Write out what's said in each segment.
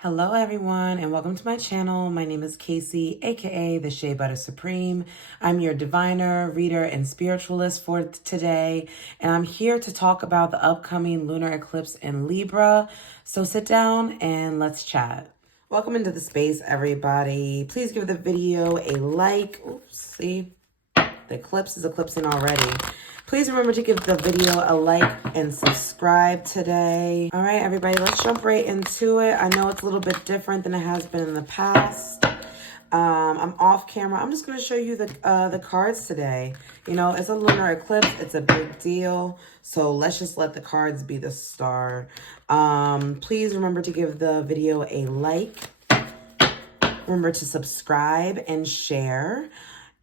Hello everyone and welcome to my channel. My name is Casey, aka the Shea Butter Supreme. I'm your diviner, reader, and spiritualist for today, and I'm here to talk about the upcoming lunar eclipse in Libra. So sit down and let's chat. Welcome into the space, everybody. Please give the video a like. Oops, see? The eclipse is eclipsing already. Please remember to give the video a like and subscribe today. All right, everybody, let's jump right into it. I know it's a little bit different than it has been in the past. I'm off camera. I'm just going to show you the cards today. You know, it's a lunar eclipse. It's a big deal. So let's just let the cards be the star. Please remember to give the video a like. Remember to subscribe and share.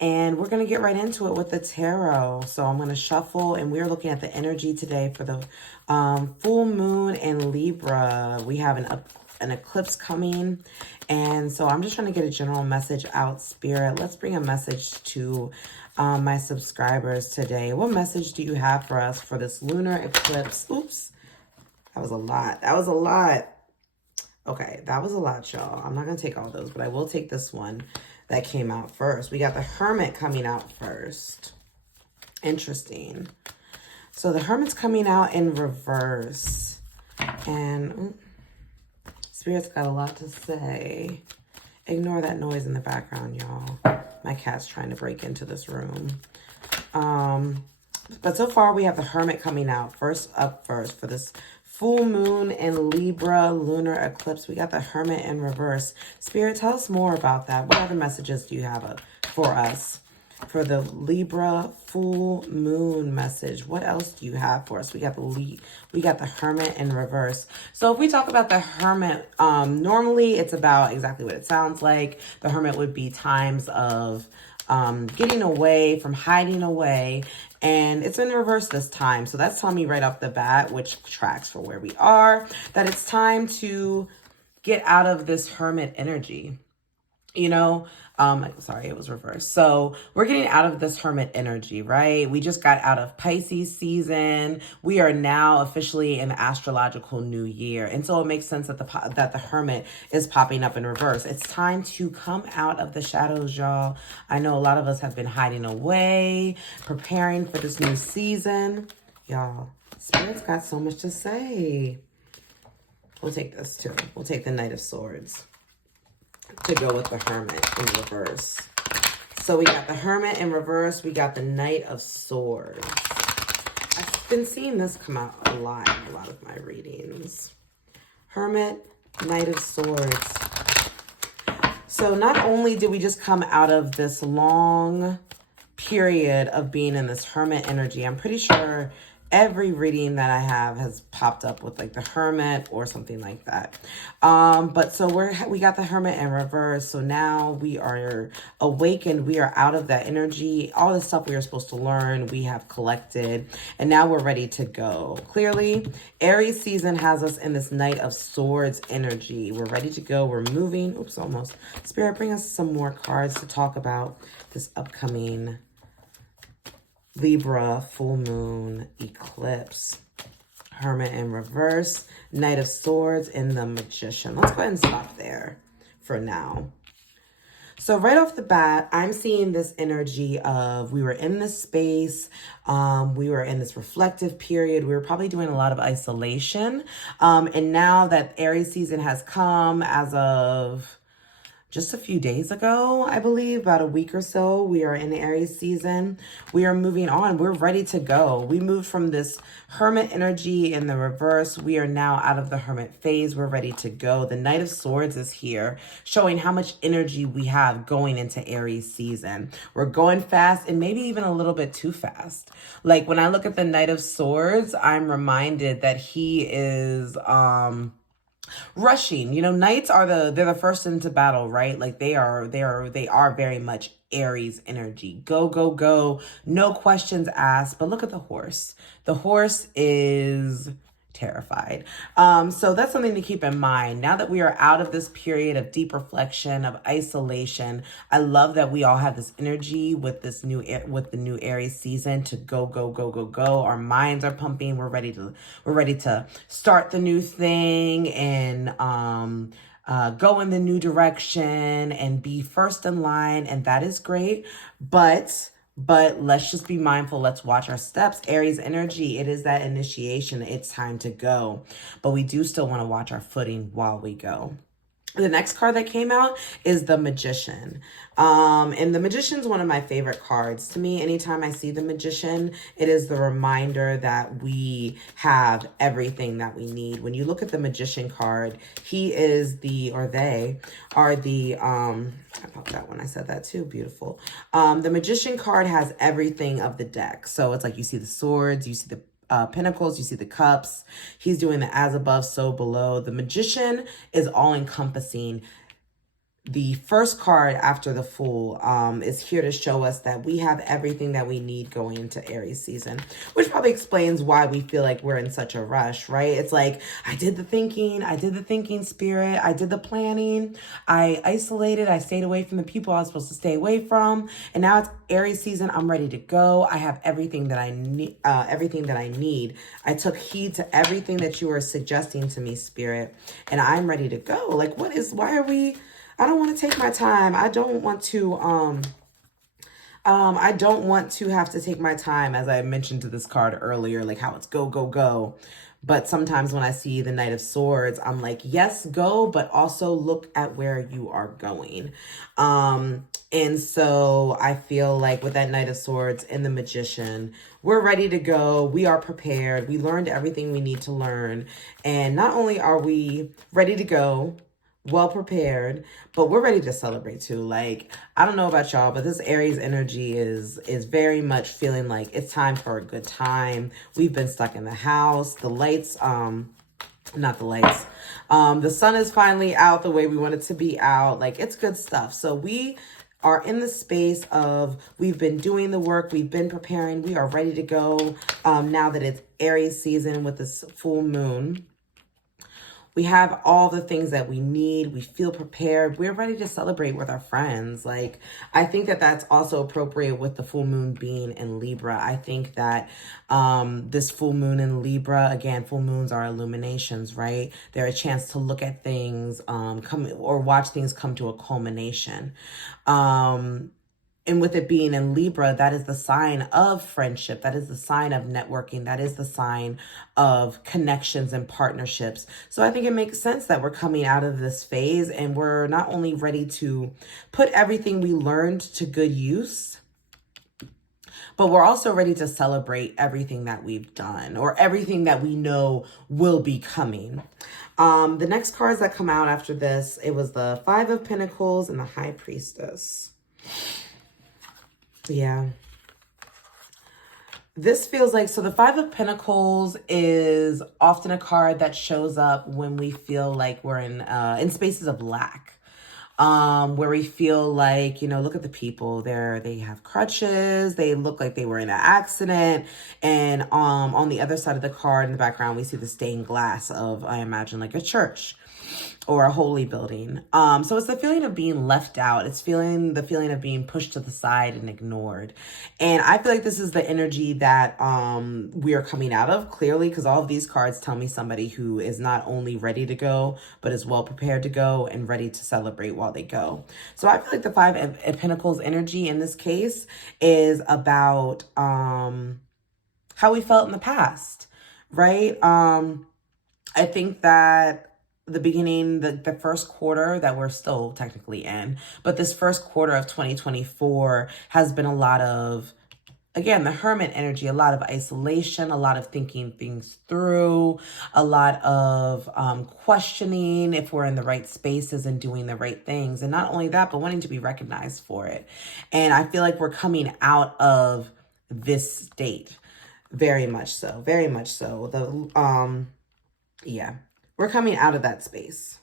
And we're going to get right into it with the tarot. So I'm going to shuffle, and we're looking at the energy today for the full moon in Libra. We have an eclipse coming. And so I'm just trying to get a general message out, Spirit. Let's bring a message to my subscribers today. What message do you have for us for this lunar eclipse? Oops, that was a lot. That was a lot. Okay, that was a lot, y'all. I'm not going to take all those, but I will take this one that came out first. We got the Hermit coming out first. Interesting. So the Hermit's coming out in reverse. And Spirit's got a lot to say. Ignore that noise in the background, y'all. My cat's trying to break into this room. But so far we have the Hermit coming out first for this full moon in Libra lunar eclipse. We got the Hermit in reverse. Spirit, tell us more about that. What other messages do you have for us for the Libra full moon message? What else do you have for us? We got the Hermit in reverse. So if we talk about the Hermit, normally it's about exactly what it sounds like. The Hermit would be times of getting away, from hiding away, and it's in reverse this time. So that's telling me right off the bat, which tracks for where we are, that it's time to get out of this Hermit energy. You know, sorry, it was reversed. So we're getting out of this Hermit energy, right? We just got out of Pisces season. We are now officially in the astrological new year. And so it makes sense that the Hermit is popping up in reverse. It's time to come out of the shadows, y'all. I know a lot of us have been hiding away, preparing for this new season. Y'all, Spirit's got so much to say. We'll take this too. We'll take the Knight of Swords to go with the Hermit in reverse. So we got the Hermit in reverse. We got the Knight of Swords. I've been seeing this come out a lot in a lot of my readings. Hermit, Knight of Swords. So not only did we just come out of this long period of being in this Hermit energy, I'm pretty sure every reading that I have has popped up with like the Hermit or something like that. But so we got the Hermit in reverse. So now we are awakened. We are out of that energy. All the stuff we were supposed to learn, we have collected, and now we're ready to go. Clearly, Aries season has us in this Knight of Swords energy. We're ready to go. We're moving. Oops, almost. Spirit, bring us some more cards to talk about this upcoming Libra full moon eclipse. Hermit in reverse, Knight of Swords, and the Magician. Let's go ahead and stop there for now. So right off the bat, I'm seeing this energy of we were in this space. We were in this reflective period. We were probably doing a lot of isolation. And now that Aries season has come as of just a few days ago, I believe, about a week or so, we are in Aries season. We are moving on. We're ready to go. We moved from this Hermit energy in the reverse. We are now out of the Hermit phase. We're ready to go. The Knight of Swords is here, showing how much energy we have going into Aries season. We're going fast and maybe even a little bit too fast. Like when I look at the Knight of Swords, I'm reminded that he is rushing. You know, knights are they're the first into battle, right? Like they are very much Aries energy. Go, go, go. No questions asked. But look at the horse. The horse is terrified. So that's something to keep in mind. Now that we are out of this period of deep reflection, of isolation, I love that we all have this energy with the new Aries season to go, go, go, go, go. Our minds are pumping. We're ready to start the new thing and go in the new direction and be first in line, and that is great. But let's just be mindful. Let's watch our steps. Aries energy, it is that initiation. It's time to go. But we do still want to watch our footing while we go. The next card that came out is the Magician. And the Magician's one of my favorite cards. To me, anytime I see the Magician, it is the reminder that we have everything that we need. When you look at the Magician card, he is the, or they are the, I popped that when I said that too, beautiful. The Magician card has everything of the deck. So it's like you see the swords, you see the pentacles, you see the cups. He's doing the as above, so below. The Magician is all encompassing. The first card after the Fool is here to show us that we have everything that we need going into Aries season, which probably explains why we feel like we're in such a rush, right? It's like, I did the thinking, spirit. I did the planning. I isolated. I stayed away from the people I was supposed to stay away from. And now it's Aries season. I'm ready to go. I have everything that I need. I took heed to everything that you were suggesting to me, spirit, and I'm ready to go. Like, why are we... I don't want to take my time. I don't want to have to take my time, as I mentioned to this card earlier, like how it's go, go, go. But sometimes when I see the Knight of Swords, I'm like, yes, go, but also look at where you are going. And so I feel like with that Knight of Swords and the Magician, we're ready to go. We are prepared. We learned everything we need to learn. And not only are we ready to go, well prepared, but we're ready to celebrate too. Like, I don't know about y'all, but this Aries energy is very much feeling like it's time for a good time. We've been stuck in the house. The lights, not the lights. The sun is finally out the way we want it to be out. Like, it's good stuff. So we are in the space of, we've been doing the work, we've been preparing, we are ready to go. Now that it's Aries season with this full moon, we have all the things that we need. We feel prepared. We're ready to celebrate with our friends. Like, I think that that's also appropriate with the full moon being in Libra. I think that this full moon in Libra, again, full moons are illuminations, right? They're a chance to look at things, come or watch things come to a culmination. And with it being in Libra, that is the sign of friendship. That is the sign of networking. That is the sign of connections and partnerships. So I think it makes sense that we're coming out of this phase and we're not only ready to put everything we learned to good use, but we're also ready to celebrate everything that we've done or everything that we know will be coming. The next cards that come out after this, it was the Five of Pentacles and the High Priestess. Yeah. This feels like, so the Five of Pentacles is often a card that shows up when we feel like we're in spaces of lack. Where we feel like, you know, look at the people there, they have crutches, they look like they were in an accident. And on the other side of the card in the background, we see the stained glass of, I imagine, like a church or a holy building. So it's the feeling of being left out. It's the feeling of being pushed to the side and ignored. And I feel like this is the energy that we are coming out of, clearly, because all of these cards tell me somebody who is not only ready to go, but is well prepared to go and ready to celebrate while they go. So I feel like the Five of Pentacles energy in this case is about how we felt in the past, right? I think that the beginning, the first quarter that we're still technically in, but this first quarter of 2024 has been a lot of, again, the Hermit energy, a lot of isolation, a lot of thinking things through, a lot of questioning if we're in the right spaces and doing the right things. And not only that, but wanting to be recognized for it. And I feel like we're coming out of this state. Very much so. Very much so. Yeah. We're coming out of that space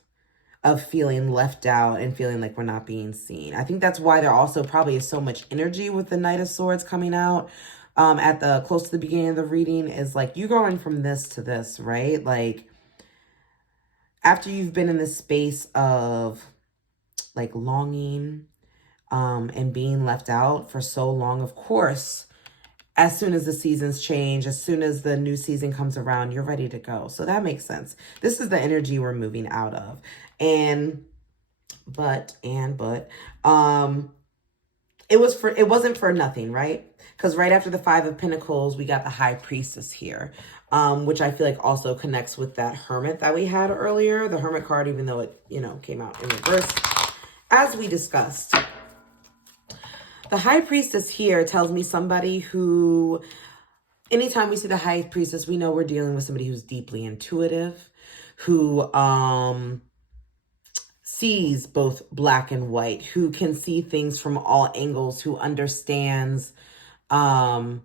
of feeling left out and feeling like we're not being seen. I think that's why there also probably is so much energy with the Knight of Swords coming out at the close to the beginning of the reading, is like you going from this to this, right? Like, after you've been in this space of like longing and being left out for so long, of course, as soon as the seasons change, as soon as the new season comes around, you're ready to go. So that makes sense. This is the energy we're moving out of. But it wasn't for nothing, right? Because right after the Five of Pentacles, we got the High Priestess here, which I feel like also connects with that Hermit that we had earlier. The Hermit card, even though it, came out in reverse, as we discussed. The High Priestess here tells me somebody who, anytime we see the High Priestess, we know we're dealing with somebody who's deeply intuitive, who sees both black and white, who can see things from all angles, who understands not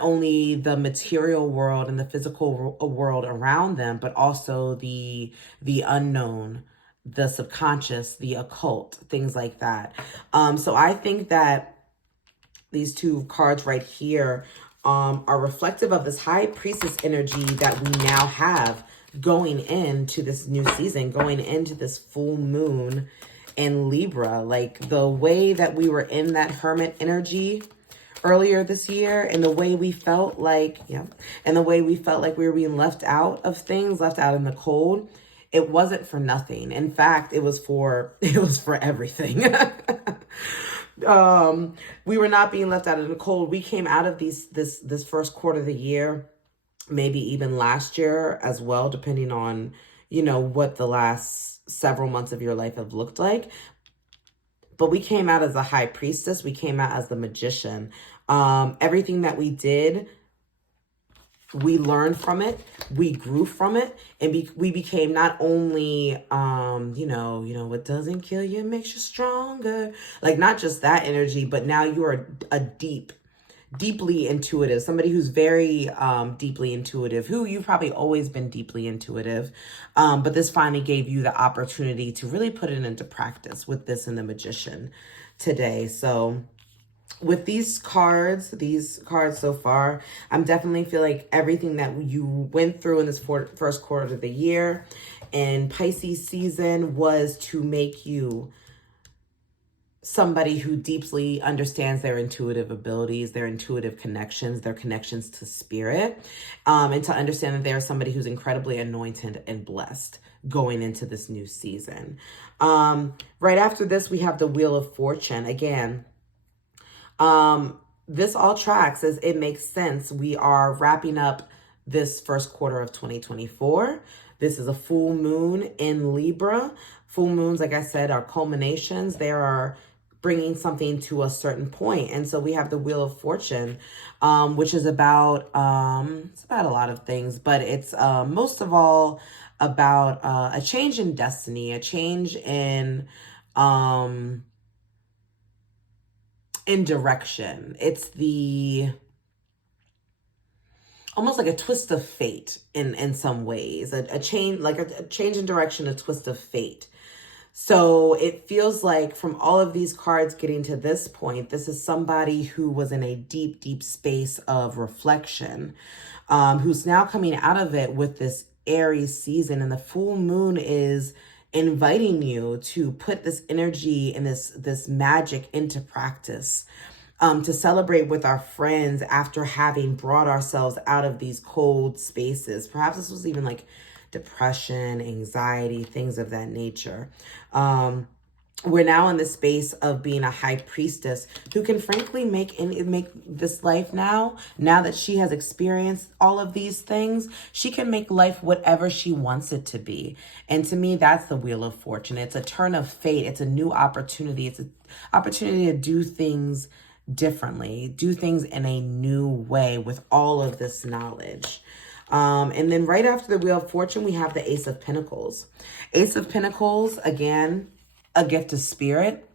only the material world and the physical world around them, but also the unknown, the subconscious, the occult, things like that. So I think that these two cards right here are reflective of this High Priestess energy that we now have going into this new season, going into this full moon in Libra. Like the way that we were in that Hermit energy earlier this year, and the way we felt like, and the way we felt like we were being left out of things, left out in the cold, it wasn't for nothing. In fact, it was for everything. We were not being left out in the cold. We came out of this first quarter of the year, maybe even last year as well, depending on, what the last several months of your life have looked like. But we came out as a High Priestess. We came out as the Magician. Everything that we did, we learned from it, we grew from it, and we became not only, what doesn't kill you makes you stronger. Like, not just that energy, but now you are a deeply intuitive, somebody who's very deeply intuitive, who you've probably always been deeply intuitive. But this finally gave you the opportunity to really put it into practice with this and the Magician today. So with these cards so far, I'm definitely feel like everything that you went through in this first quarter of the year and Pisces season was to make you somebody who deeply understands their intuitive abilities, their intuitive connections, their connections to spirit, and to understand that they are somebody who's incredibly anointed and blessed going into this new season. Right after this, we have the Wheel of Fortune. Again, this all tracks as it makes sense. We are wrapping up this first quarter of 2024. This is a full moon in Libra. Full moons, like I said, are culminations. They are bringing something to a certain point. And so we have the Wheel of Fortune, which is about, it's about a lot of things, but it's most of all about a change in destiny, a change in direction. It's almost like a twist of fate in some ways, a change, like a change in direction, a twist of fate. So it feels like from all of these cards getting to this point, this is somebody who was in a deep, deep space of reflection, who's now coming out of it with this Aries season. And the full moon is inviting you to put this energy and this magic into practice, to celebrate with our friends after having brought ourselves out of these cold spaces. Perhaps this was even like depression, anxiety, things of that nature. We're now in the space of being a High Priestess who can frankly make this life now that she has experienced all of these things, she can make life whatever she wants it to be. And to me, that's the Wheel of Fortune. It's a turn of fate. It's a new opportunity. It's an opportunity to do things differently, do things in a new way with all of this knowledge. And then right after the Wheel of Fortune, we have the Ace of Pentacles. Ace of Pentacles, again, a gift of spirit.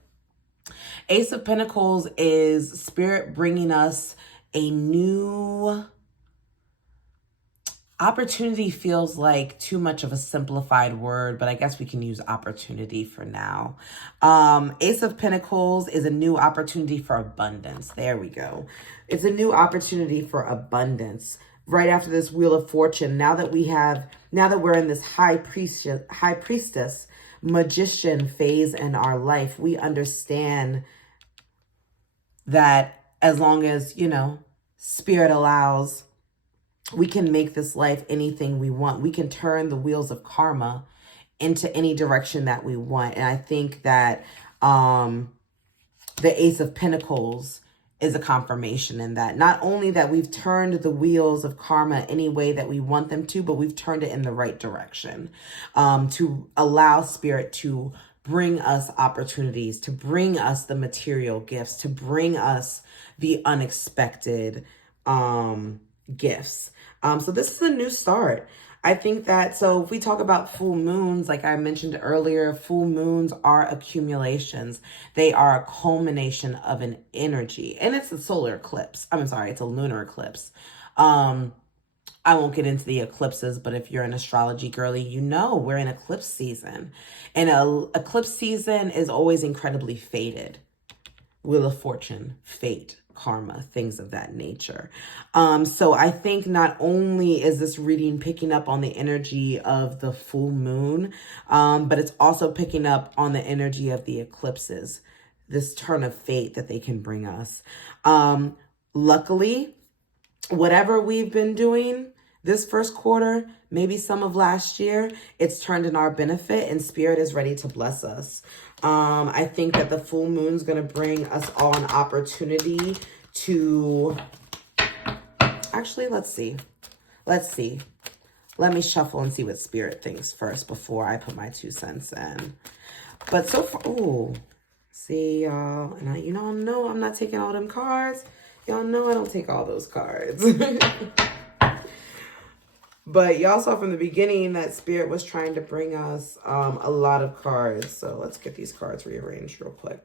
Ace of Pentacles is spirit bringing us a new opportunity. Feels like too much of a simplified word, but I guess we can use opportunity for now. Ace of Pentacles is a new opportunity for abundance. There we go. It's a new opportunity for abundance. Right after this Wheel of Fortune, now that we're in this high priestess, magician phase in our life, we understand that as long as, you know, spirit allows, we can make this life anything we want. We can turn the wheels of karma into any direction that we want. And I think that the Ace of Pentacles is a confirmation in that. Not only that we've turned the wheels of karma any way that we want them to, but we've turned it in the right direction, to allow spirit to bring us opportunities, to bring us the material gifts, to bring us the unexpected gifts. So this is a new start. I think that, so if we talk about full moons, like I mentioned earlier, full moons are accumulations. They are a culmination of an energy, and it's a solar eclipse. I'm sorry, it's a lunar eclipse. I won't get into the eclipses, but if you're an astrology girly, you know we're in eclipse season. And eclipse season is always incredibly fated. Wheel of Fortune, fate, karma, things of that nature. So I think not only is this reading picking up on the energy of the full moon, but it's also picking up on the energy of the eclipses, this turn of fate that they can bring us. Luckily, whatever we've been doing this first quarter, maybe some of last year, it's turned in our benefit and spirit is ready to bless us. I think that the full moon is going to bring us all an opportunity to, actually, let's see. Let me shuffle and see what spirit thinks first before I put my 2 cents in. But so far, ooh, see y'all, and you know I'm not taking all them cards. Y'all know I don't take all those cards. But y'all saw from the beginning that spirit was trying to bring us a lot of cards. So let's get these cards rearranged real quick.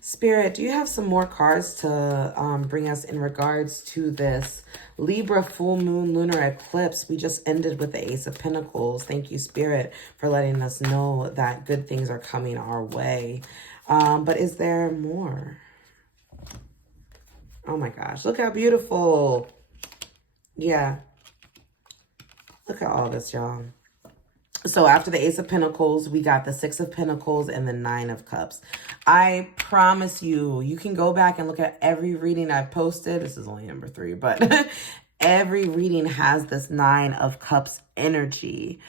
Spirit, do you have some more cards to bring us in regards to this Libra full moon lunar eclipse? We just ended with the Ace of Pentacles. Thank you, Spirit, for letting us know that good things are coming our way. But is there more? Oh my gosh, look how beautiful. Yeah. Look at all this, y'all. So after the Ace of Pentacles, we got the 6 of Pentacles and the 9 of Cups. I promise you, you can go back and look at every reading I've posted. This is only number 3, but every reading has this 9 of Cups energy.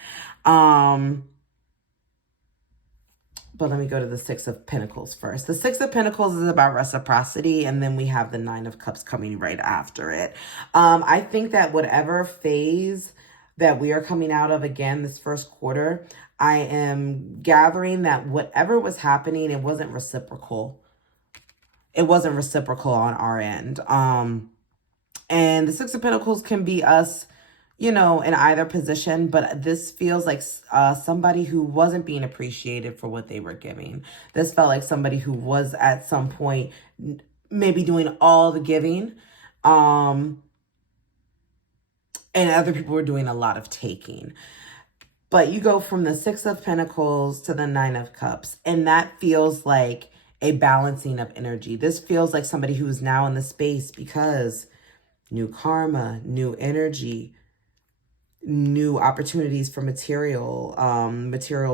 But let me go to the 6 of Pentacles first. The 6 of Pentacles is about reciprocity, and then we have the 9 of Cups coming right after it. I think that whatever phase that we are coming out of, again, this first quarter, I am gathering that whatever was happening, it wasn't reciprocal. It wasn't reciprocal on our end. And the 6 of Pentacles can be us, you know, in either position, but this feels like somebody who wasn't being appreciated for what they were giving. This felt like somebody who was at some point maybe doing all the giving, and other people were doing a lot of taking. But you go from the 6 of Pentacles to the 9 of Cups, and that feels like a balancing of energy. This feels like somebody who is now in the space because new karma, new energy, new opportunities for material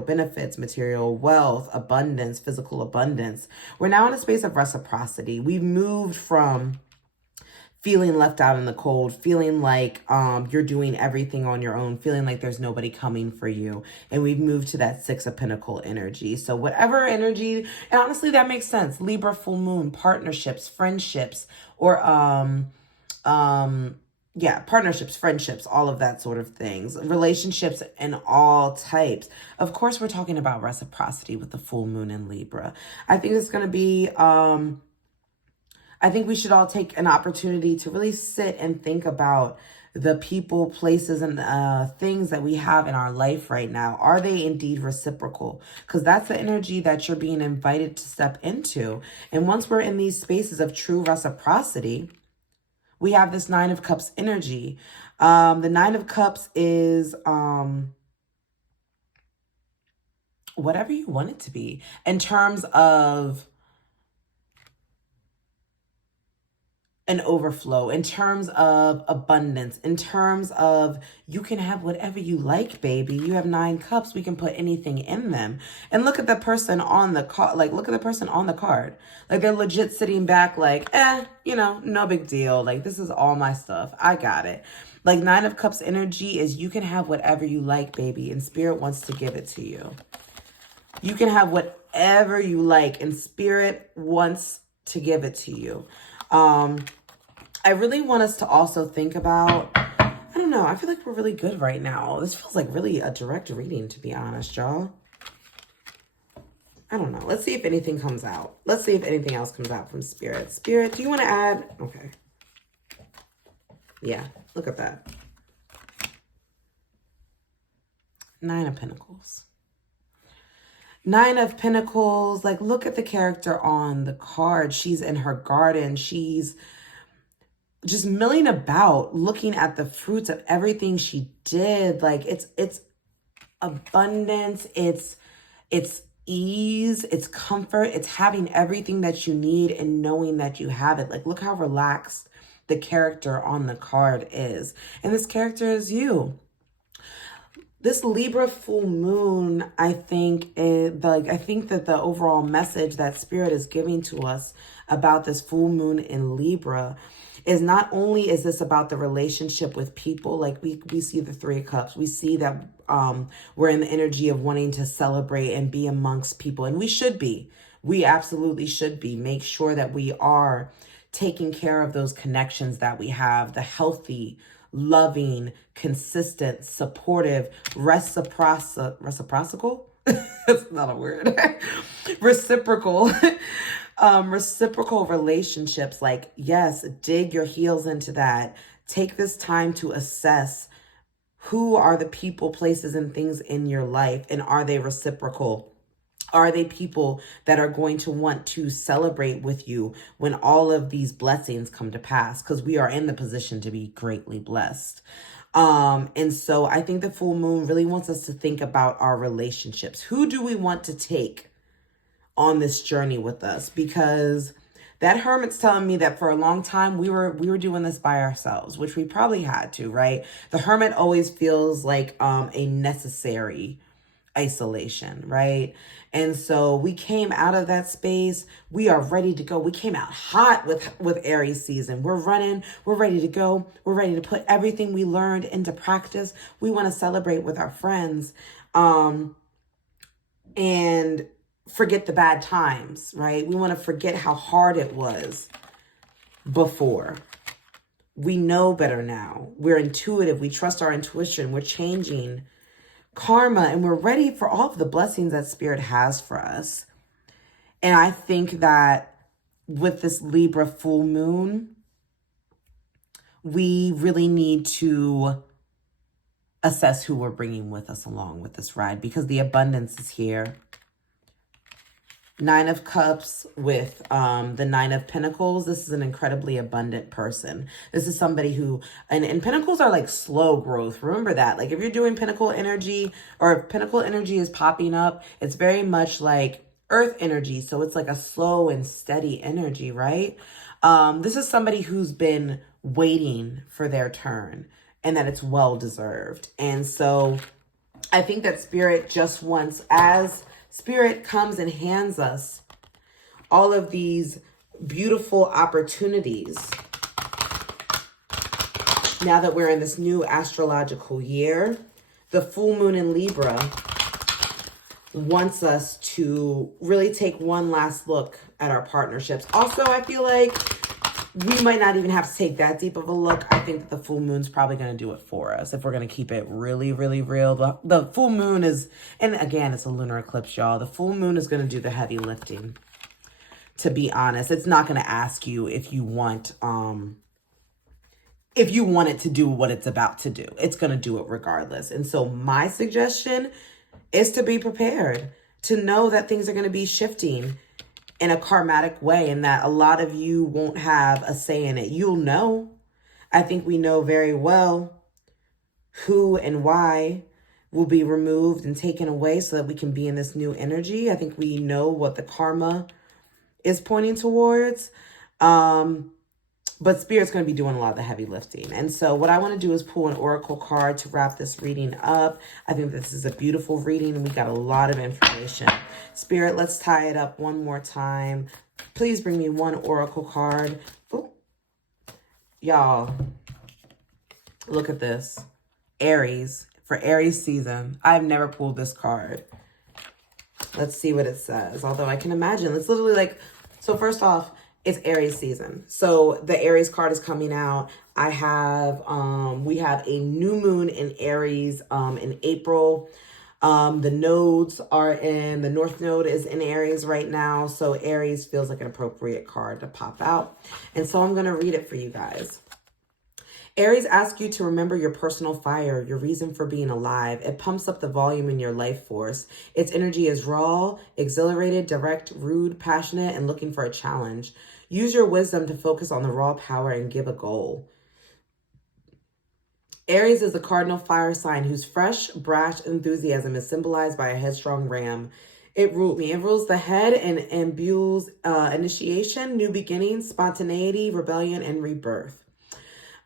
benefits, material wealth, abundance, physical abundance. We're now in a space of reciprocity. We've moved from feeling left out in the cold, feeling like you're doing everything on your own, feeling like there's nobody coming for you. And we've moved to that 6 of Pentacle energy. So whatever energy, and honestly, that makes sense. Libra full moon, partnerships, friendships, or yeah, partnerships, friendships, all of that sort of things, relationships in all types. Of course, we're talking about reciprocity with the full moon in Libra. I think it's going to be, I think we should all take an opportunity to really sit and think about the people, places, and things that we have in our life right now. Are they indeed reciprocal? Because that's the energy that you're being invited to step into. And once we're in these spaces of true reciprocity, we have this 9 of Cups energy. The 9 of Cups is whatever you want it to be in terms of an overflow, in terms of abundance, in terms of you can have whatever you like, baby. You have 9 cups. We can put anything in them. And look at the person on the card. Like, look at the person on the card. Like, they're legit sitting back like, no big deal. Like, this is all my stuff. I got it. Like, 9 of Cups energy is you can have whatever you like, baby. And Spirit wants to give it to you. You can have whatever you like. And Spirit wants to give it to you. I really want us to also think about, I don't know, I feel like we're really good right now. This feels like really a direct reading, to be honest, y'all. I don't know. Let's see if anything comes out. Let's see if anything else comes out from Spirit. Spirit, do you want to add? Okay. Yeah, look at that. 9 of Pentacles. 9 of Pentacles. Like, look at the character on the card. She's in her garden. She's just milling about, looking at the fruits of everything she did. Like, it's abundance, it's ease, it's comfort, it's having everything that you need and knowing that you have it. Like, look how relaxed the character on the card is. And this character is you. This Libra full moon, I think that the overall message that Spirit is giving to us about this full moon in Libra is not only is this about the relationship with people. Like, we see the 3 of Cups. We see that we're in the energy of wanting to celebrate and be amongst people. And we should be. We absolutely should be. Make sure that we are taking care of those connections that we have, the healthy, loving, consistent, supportive, reciprocal. That's not a word. Reciprocal. Reciprocal relationships. Like, yes, dig your heels into that. Take this time to assess who are the people, places, and things in your life, and are they reciprocal? Are they people that are going to want to celebrate with you when all of these blessings come to pass? Because we are in the position to be greatly blessed. And so I think the full moon really wants us to think about our relationships. Who do we want to take on this journey with us? Because that Hermit's telling me that for a long time we were doing this by ourselves, which we probably had to, right? The Hermit always feels like a necessary isolation, right? And so we came out of that space. We are ready to go. We came out hot with Aries season. We're running. We're ready to go. We're ready to put everything we learned into practice. We want to celebrate with our friends, and forget the bad times, right? We want to forget how hard it was before. We know better now. We're intuitive. We trust our intuition. We're changing karma, and we're ready for all of the blessings that Spirit has for us. And I think that with this Libra full moon, we really need to assess who we're bringing with us along with this ride, because the abundance is here. 9 of Cups with the 9 of Pentacles. This is an incredibly abundant person. This is somebody who, and Pentacles are like slow growth. Remember that. Like, if you're doing Pentacle energy, or if Pentacle energy is popping up, it's very much like Earth energy. So it's like a slow and steady energy, right? This is somebody who's been waiting for their turn, and that it's well-deserved. And so I think that Spirit just wants, as Spirit comes and hands us all of these beautiful opportunities, now that we're in this new astrological year, the full moon in Libra wants us to really take one last look at our partnerships. Also, I feel like we might not even have to take that deep of a look. I think that the full moon's probably going to do it for us if we're going to keep it really, really real. The full moon is, and again, it's a lunar eclipse, y'all. The full moon is going to do the heavy lifting, to be honest. It's not going to ask you if you want it to do what it's about to do. It's going to do it regardless. And so my suggestion is to be prepared, to know that things are going to be shifting in a karmatic way, and that a lot of you won't have a say in it. You'll know. I think we know very well who and why will be removed and taken away so that we can be in this new energy. I think we know what the karma is pointing towards. But Spirit's going to be doing a lot of the heavy lifting. And so what I want to do is pull an oracle card to wrap this reading up. I think this is a beautiful reading and we got a lot of information. Spirit, let's tie it up one more time. Please bring me one oracle card. Y'all, look at this. Aries, for Aries season. I've never pulled this card. Let's see what it says. Although I can imagine, it's literally like, so first off, it's Aries season. So the Aries card is coming out. I have, we have a new moon in Aries in April. The nodes are in, the North Node is in Aries right now. So Aries feels like an appropriate card to pop out. And so I'm going to read it for you guys. Aries asks you to remember your personal fire, your reason for being alive. It pumps up the volume in your life force. Its energy is raw, exhilarated, direct, rude, passionate, and looking for a challenge. Use your wisdom to focus on the raw power and give a goal. Aries is the cardinal fire sign whose fresh, brash enthusiasm is symbolized by a headstrong ram. It rules the head and imbues initiation, new beginnings, spontaneity, rebellion, and rebirth.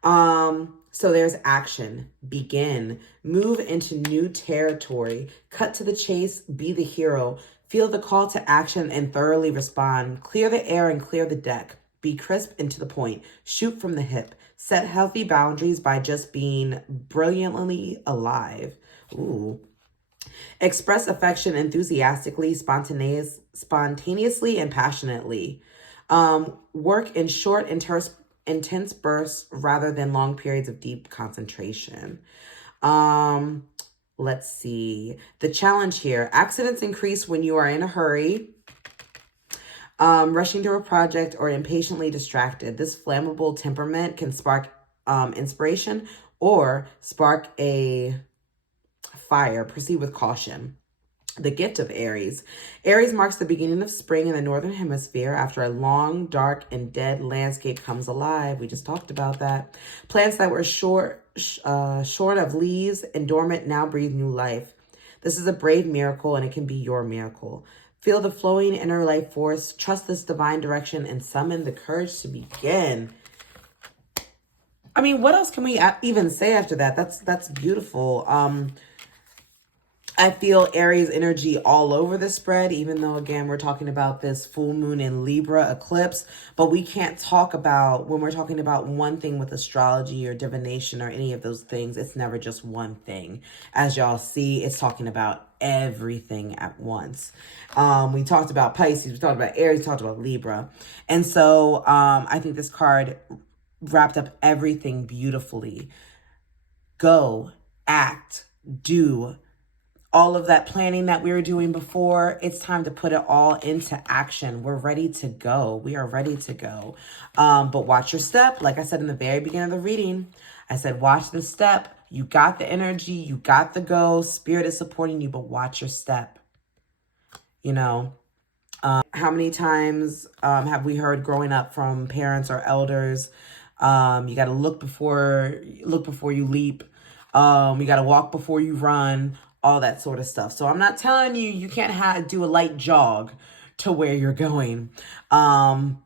So there's action, begin, move into new territory, cut to the chase, be the hero, feel the call to action and thoroughly respond, clear the air and clear the deck, be crisp and to the point, shoot from the hip, set healthy boundaries by just being brilliantly alive. Ooh. Express affection enthusiastically, spontaneously, and passionately. Work in short, intense bursts rather than long periods of deep concentration. Let's see. The challenge here. Accidents increase when you are in a hurry, rushing to a project, or impatiently distracted. This flammable temperament can spark inspiration or spark a fire. Proceed with caution. The gift of Aries. Aries marks the beginning of spring in the Northern Hemisphere. After a long, dark, and dead landscape comes alive. We just talked about that. Plants that were short of leaves and dormant now breathe new life. This is a brave miracle, and it can be your miracle. Feel the flowing inner life force. Trust this divine direction and summon the courage to begin. I mean, what else can we even say after that? That's beautiful. I feel Aries energy all over the spread, even though, again, we're talking about this full moon in Libra eclipse. But we can't talk about, when we're talking about one thing with astrology or divination or any of those things, it's never just one thing. As y'all see, it's talking about everything at once. We talked about Pisces, we talked about Aries, we talked about Libra. And so I think this card wrapped up everything beautifully. Go, act, do. All of that planning that we were doing before, it's time to put it all into action. We're ready to go. We are ready to go. But watch your step. Like I said in the very beginning of the reading, I said, watch the step. You got the energy. You got the go. Spirit is supporting you, but watch your step. You know, how many times have we heard growing up from parents or elders, you got to look before you leap. You got to walk before you run. All that sort of stuff. So I'm not telling you, you can't do a light jog to where you're going. And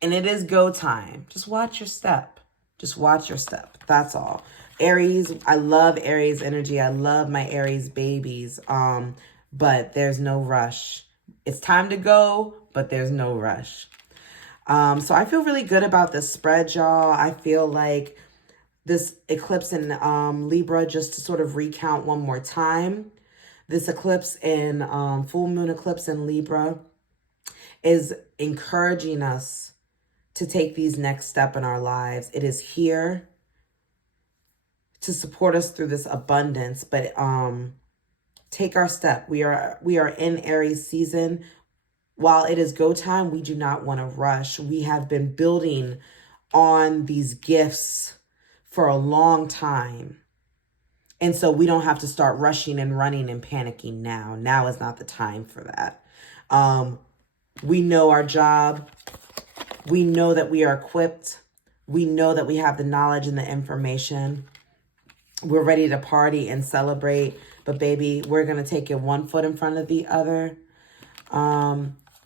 it is go time. Just watch your step. Just watch your step. That's all. Aries, I love Aries energy. I love my Aries babies. But there's no rush. It's time to go, but there's no rush. So I feel really good about this spread, y'all. I feel like this eclipse in Libra, just to sort of recount one more time, this eclipse in full moon eclipse in Libra is encouraging us to take these next step in our lives. It is here to support us through this abundance, but take our step. We are in Aries season. While it is go time, we do not want to rush. We have been building on these gifts for a long time. And so we don't have to start rushing and running and panicking now. Now is not the time for that. We know our job. We know that we are equipped. We know that we have the knowledge and the information. We're ready to party and celebrate. But baby, we're going to take it one foot in front of the other.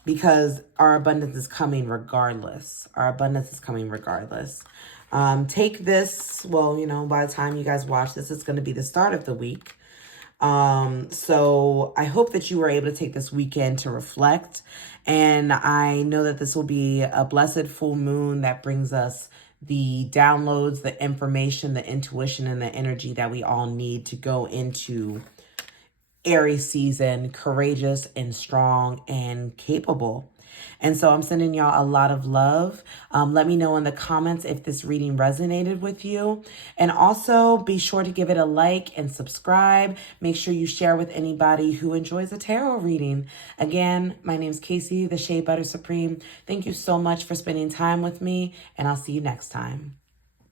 because our abundance is coming regardless. Our abundance is coming regardless. Take this, well, by the time you guys watch this, it's going to be the start of the week. So I hope that you were able to take this weekend to reflect. And I know that this will be a blessed full moon that brings us the downloads, the information, the intuition, and the energy that we all need to go into Aries season, courageous and strong and capable. And so I'm sending y'all a lot of love. Let me know in the comments if this reading resonated with you. And also be sure to give it a like and subscribe. Make sure you share with anybody who enjoys a tarot reading. Again, my name is Casey, the Shea Butter Supreme. Thank you so much for spending time with me, and I'll see you next time.